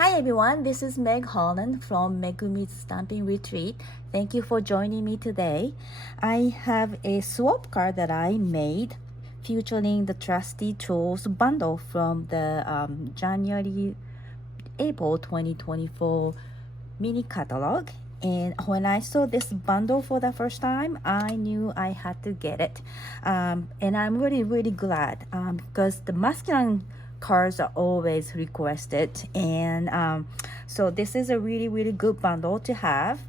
Hi everyone, this is Meg Holland from Megumi's Stamping Retreat. Thank you for joining me today. I have a swap card that I made featuring the Trusty Tools bundle from the April 2024 mini catalog. And when I saw this bundle for the first time, I knew I had to get it. And I'm really glad because the masculine cards are always requested. And so this is a really good bundle to have.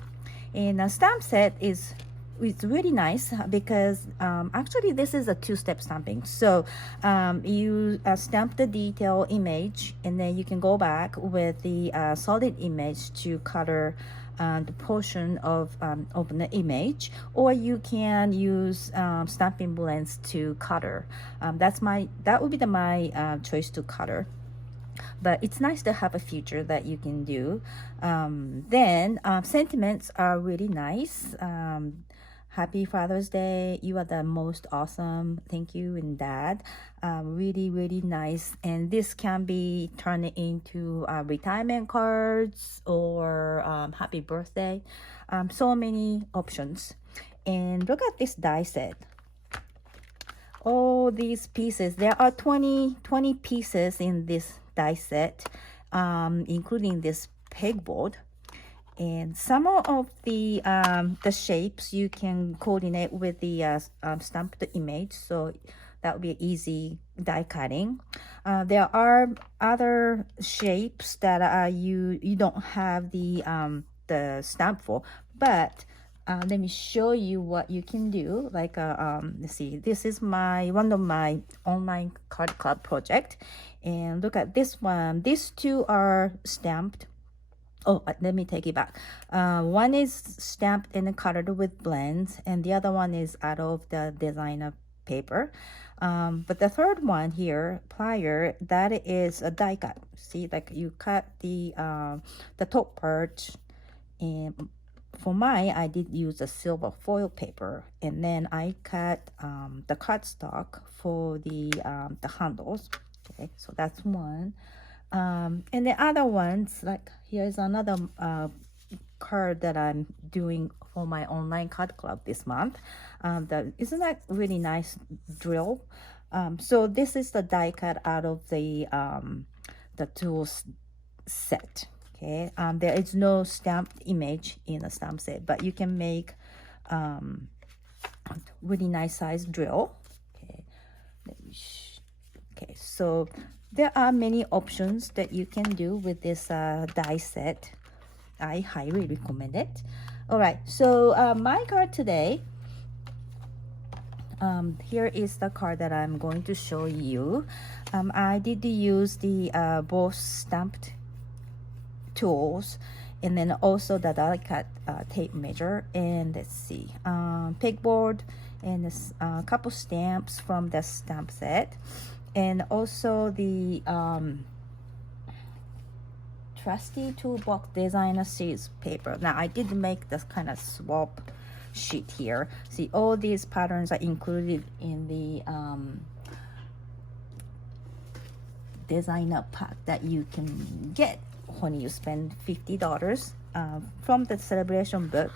And a stamp set is it's really nice because actually this is a two-step stamping. So you stamp the detail image and then you can go back with the solid image to color the portion of the image, or you can use stamping blends to color. That would be my choice to color. But it's nice to have a feature that you can do. Then sentiments are really nice. Happy Father's Day. You are the most awesome. Thank you and dad. Really nice. And this can be turned into retirement cards or happy birthday. So many options. And look at this die set. All these pieces. There are 20 pieces in this die set, including this pegboard. And some of the shapes you can coordinate with the stamped image, so that would be easy die cutting. There are other shapes that you don't have the stamp for, but let me show you what you can do. Like let's see, this is one of my online card club project, and look at this one. These two are stamped. Oh, let me take it back. One is stamped and colored with blends, and the other one is out of the designer paper. But the third one here, plier, that is a die cut. See, like you cut the top part, and for mine, I did use a silver foil paper, and then I cut the cardstock for the handles. Okay, so that's one. And the other ones, like here's another card that I'm doing for my online card club this month. Isn't that really nice drill? So this is the die cut out of the tools set. Okay, there is no stamped image in the stamp set, but you can make really nice size drill. Okay, okay, so there are many options that you can do with this die set. I highly recommend it. All right, so my card today, here is the card that I'm going to show you. I did use the both stamped tools and then also the die cut tape measure, and let's see, pegboard and a couple stamps from the stamp set, and also the Trusty Toolbox Designer Series paper. Now I did make this kind of swap sheet here. See, all these patterns are included in the designer pack that you can get when you spend $50 from the celebration book.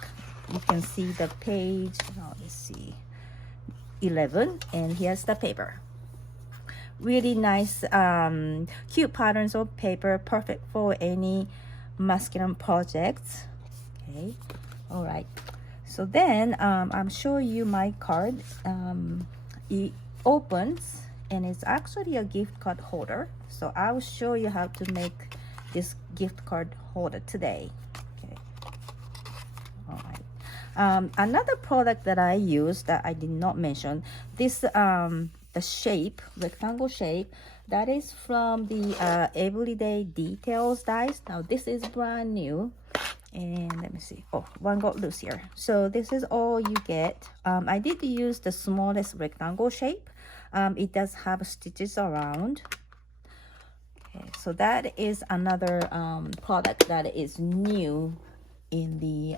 You can see the page, let's see, 11, and here's the paper. Really nice cute patterns of paper, perfect for any masculine projects. Okay, all right, so then I'm showing you my card. It opens and it's actually a gift card holder, so I will show you how to make this gift card holder today. Okay, all right. Another product that I use that I did not mention, this the shape, rectangle shape, that is from the Everyday Details dies. Now this is brand new, and let me see, oh, one got loose here. So this is all you get. I did use the smallest rectangle shape. It does have stitches around. Okay, so that is another product that is new in the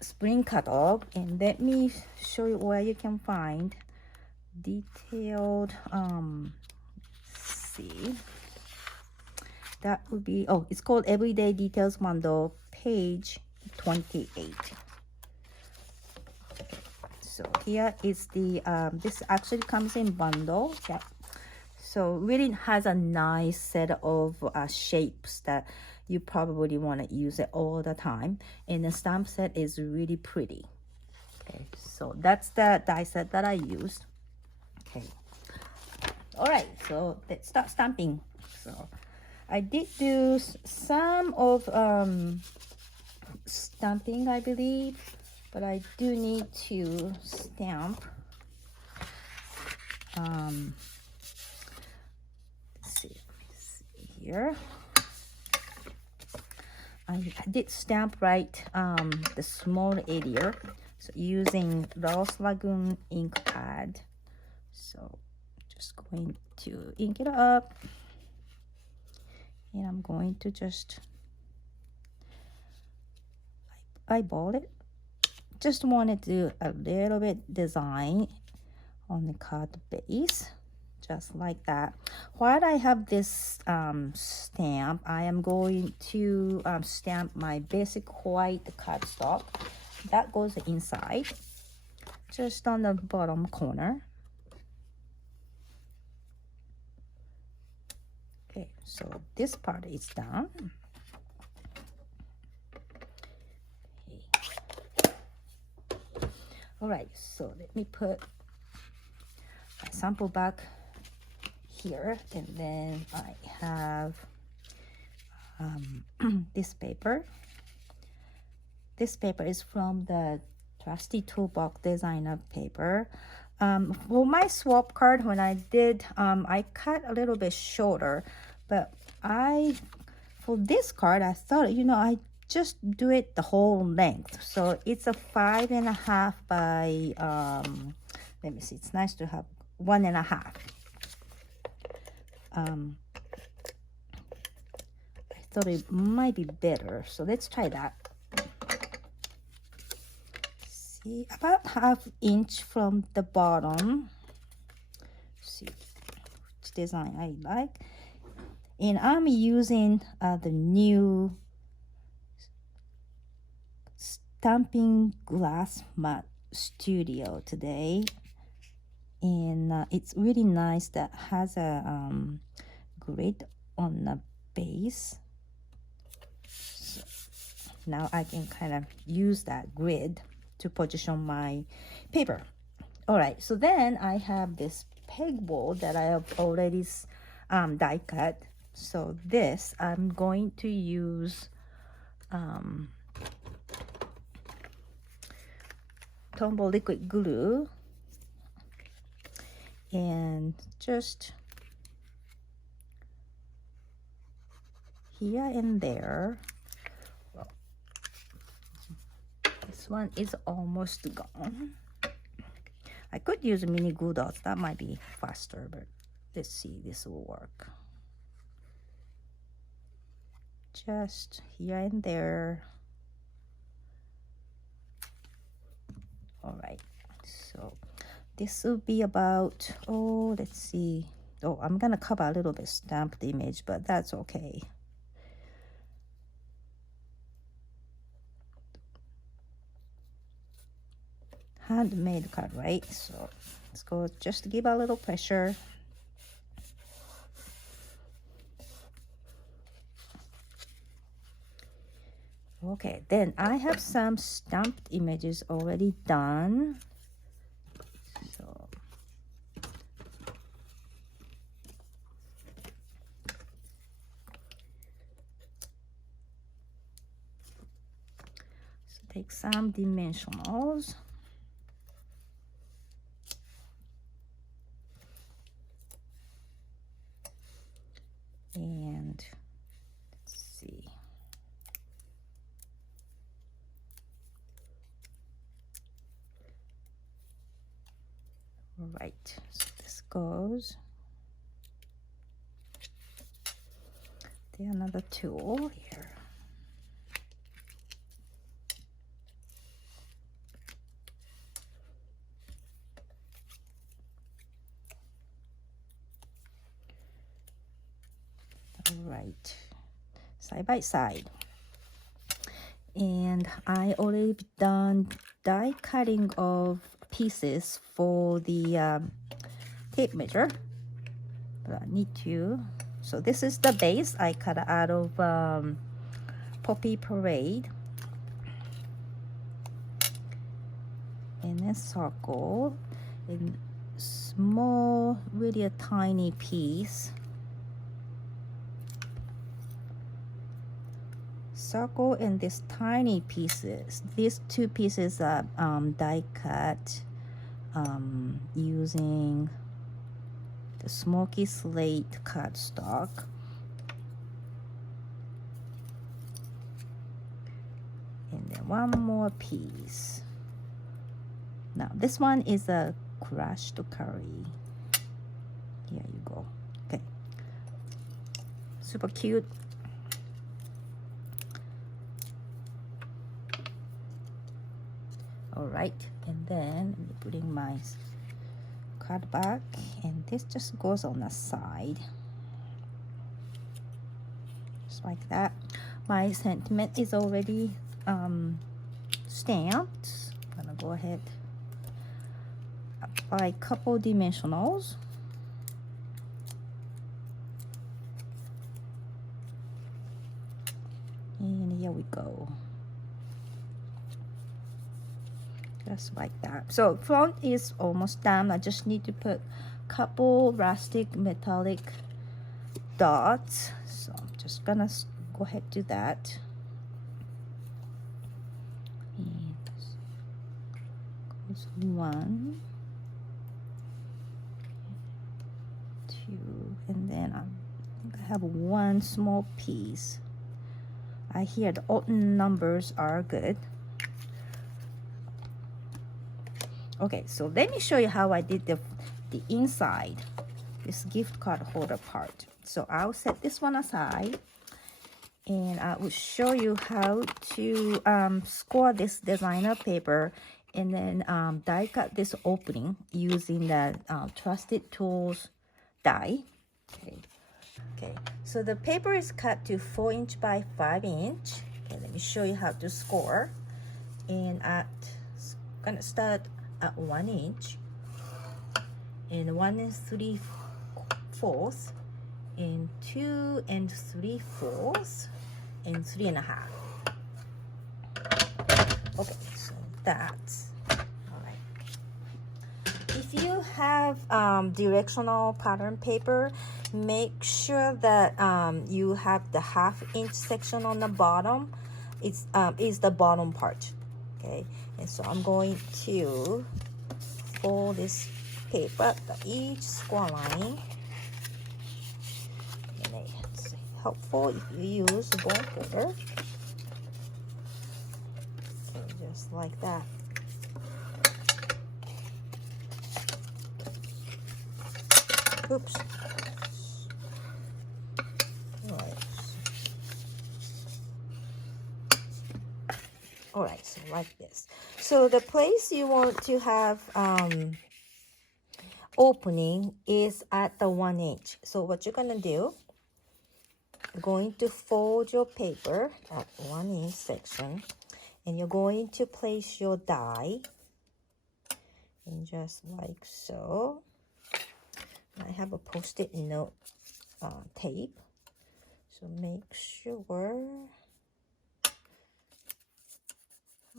spring catalog. And let me show you where you can find detailed see that would be, oh, it's called Everyday Details Bundle, page 28. So here is the, this actually comes in bundle. Yeah. So really has a nice set of shapes that you probably want to use it all the time. And the stamp set is really pretty. Okay, so that's the die set that I used. Okay. All right, so let's start stamping. So I did do some of stamping, I believe, but I do need to stamp. Let's see here. I did stamp right the small area, so using Lost Lagoon ink pad. So just going to ink it up, and I'm going to just eyeball it. Just wanted to do a little bit design on the card base, just like that. While I have this stamp, I am going to stamp my basic white cardstock. That goes inside, just on the bottom corner. Okay, so this part is done. Okay. All right, so let me put my sample back here, and then I have this paper. This paper is from the Trusty Toolbox Designer paper. For my swap card, when I did, I cut a little bit shorter, but for this card, I thought, you know, I just do it the whole length. So it's a 5.5 by, let me see, it's nice to have 1.5. I thought it might be better, so let's try that. See, about 1/2 inch from the bottom. See which design I like, and I'm using the new Stampin' Glass Mat Studio today, and it's really nice. That has a grid on the base, so now I can kind of use that grid to position my paper. All right, so then I have this pegboard that I have already die cut. So this I'm going to use Tombow liquid glue, and just here and there. This one is almost gone. I could use mini glue dots, that might be faster, but let's see, this will work. Just here and there. All right, so this will be about, oh, let's see. Oh, I'm gonna cover a little bit stamped image, but that's okay. Handmade card, right? So let's go, just to give a little pressure. Okay, then I have some stamped images already done. So take some dimensionals. And let's see. All right, so this goes. There's another tool here. All right. side by side. And I already done die cutting of pieces for the tape measure, but I need to. So this is the base I cut out of Poppy Parade, and then circle in small, really a tiny piece. Circle in these tiny pieces. These two pieces are die cut using the smoky slate cardstock. And then one more piece. Now this one is a crushed curry. Here you go. Okay. Super cute. All right, and then let me bring my card back, and this just goes on the side, just like that. My sentiment is already stamped. I'm gonna go ahead, apply a couple dimensionals. And here we go. Just like that. So front is almost done. I just need to put a couple rustic metallic dots. So I'm just gonna go ahead and do that. And goes 1, 2, and then I think I have one small piece. I hear the odd numbers are good. Okay, so let me show you how I did the inside, this gift card holder part. So I'll set this one aside, and I will show you how to score this designer paper, and then die cut this opening using the Trusted Tools die. Okay, so the paper is cut to 4 inch by 5 inch. Okay, let me show you how to score. And gonna start at 1 inch, and 1 3/4, and 2 3/4, and 3.5. Okay, so that's all right. If you have directional pattern paper, make sure that you have the 1/2 inch section on the bottom. It's is the bottom part. Okay, and so I'm going to fold this paper at each score line. And it's helpful if you use a bone folder. Okay, just like that. Oops. All right, so like this. So the place you want to have opening is at the 1 inch. So what you're gonna do, you're going to fold your paper at 1 inch section, and you're going to place your die, and just like so. I have a post-it note tape, so make sure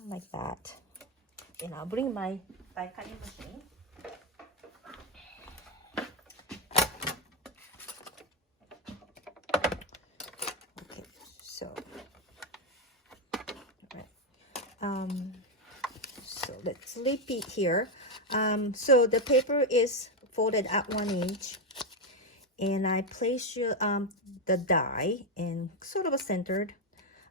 like that. And I'll bring my die cutting machine. Okay, so all right. So let's repeat here. So the paper is folded at 1 inch, and I place your the die in sort of a centered.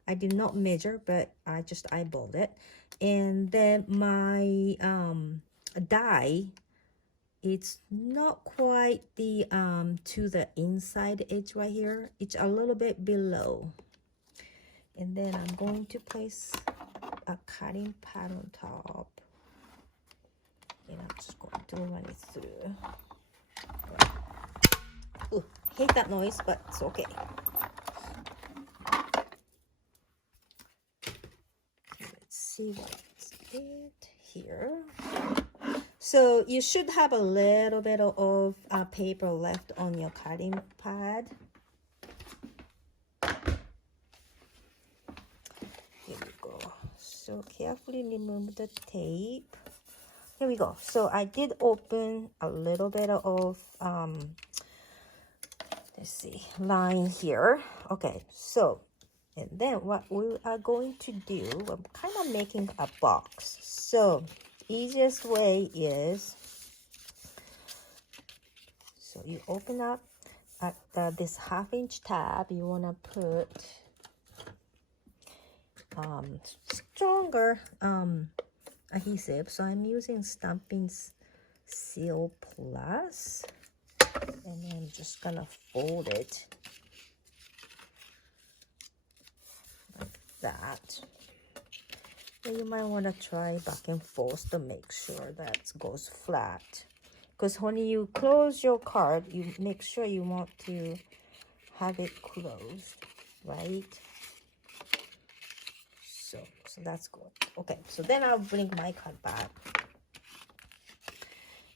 I did not measure, but I just eyeballed it. And then my die, it's not quite the to the inside edge right here. It's a little bit below. And then I'm going to place a cutting pad on top. And I'm just going to run it through. Ooh, hate that noise, but it's okay. see what's it here. So you should have a little bit of paper left on your cutting pad. Here we go. So carefully remove the tape. Here we go. So I did open a little bit of let's see, line here. Okay, so and then what we are going to do, I'm kind of making a box. So easiest way is, so you open up at this 1/2-inch tab. You want to put stronger adhesive. So I'm using Stampin's Seal Plus, and then I'm just gonna fold it like that. And you might want to try back and forth to make sure that it goes flat, because when you close your card, you make sure you want to have it closed, right? So that's good. Okay, so then I'll bring my card back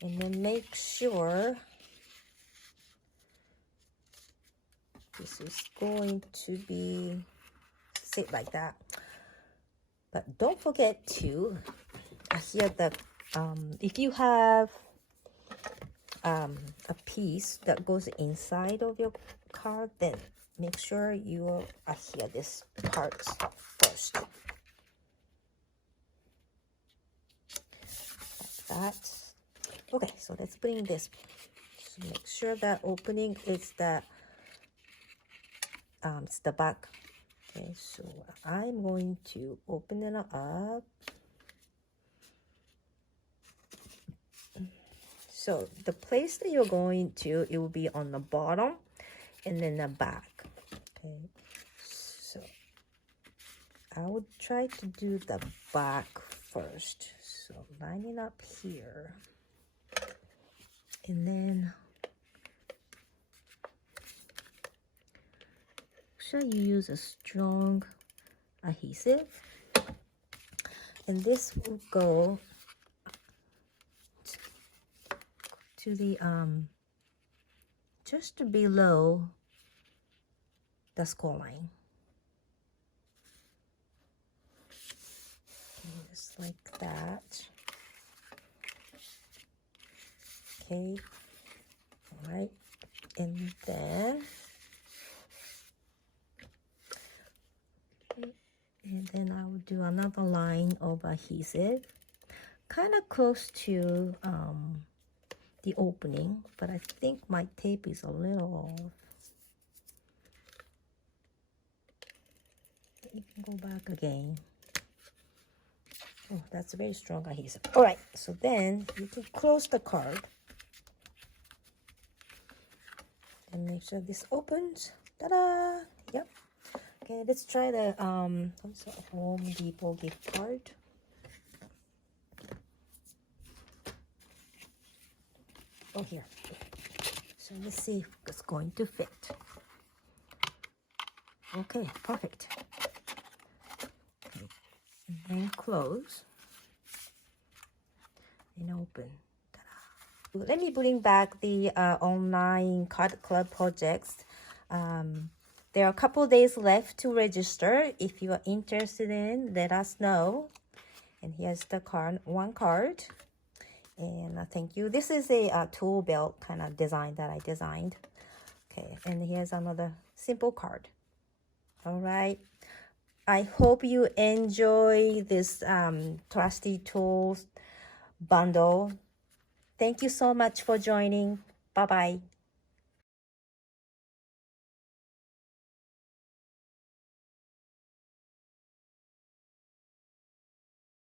and then make sure this is going to be sit like that. But don't forget to adhere the if you have a piece that goes inside of your card, then make sure you adhere this part first. Like that. Okay, so let's bring this. So make sure that opening is the it's the back. Okay, so I'm going to open it up. So the place that you're going to, it will be on the bottom and then the back. Okay, so I would try to do the back first. So lining up here, and then sure you use a strong adhesive, and this will go to the just below the score line. Okay, just like that. Okay, all right, and then I will do another line of adhesive, kind of close to the opening, but I think my tape is a little off. You can go back again. Oh, that's a very strong adhesive. All right, so then you can close the card and make sure this opens. Ta-da! Yep. Okay, let's try the Home Depot gift card. Oh, here. So let's see if it's going to fit. Okay, perfect. Okay. And then close and open. Ta-da. Let me bring back the online card club projects. There are a couple days left to register. If you are interested in, let us know. And here's the card, one card. And thank you. This is a tool belt kind of design that I designed. Okay, and here's another simple card. All right. I hope you enjoy this Trusty Tools bundle. Thank you so much for joining. Bye-bye.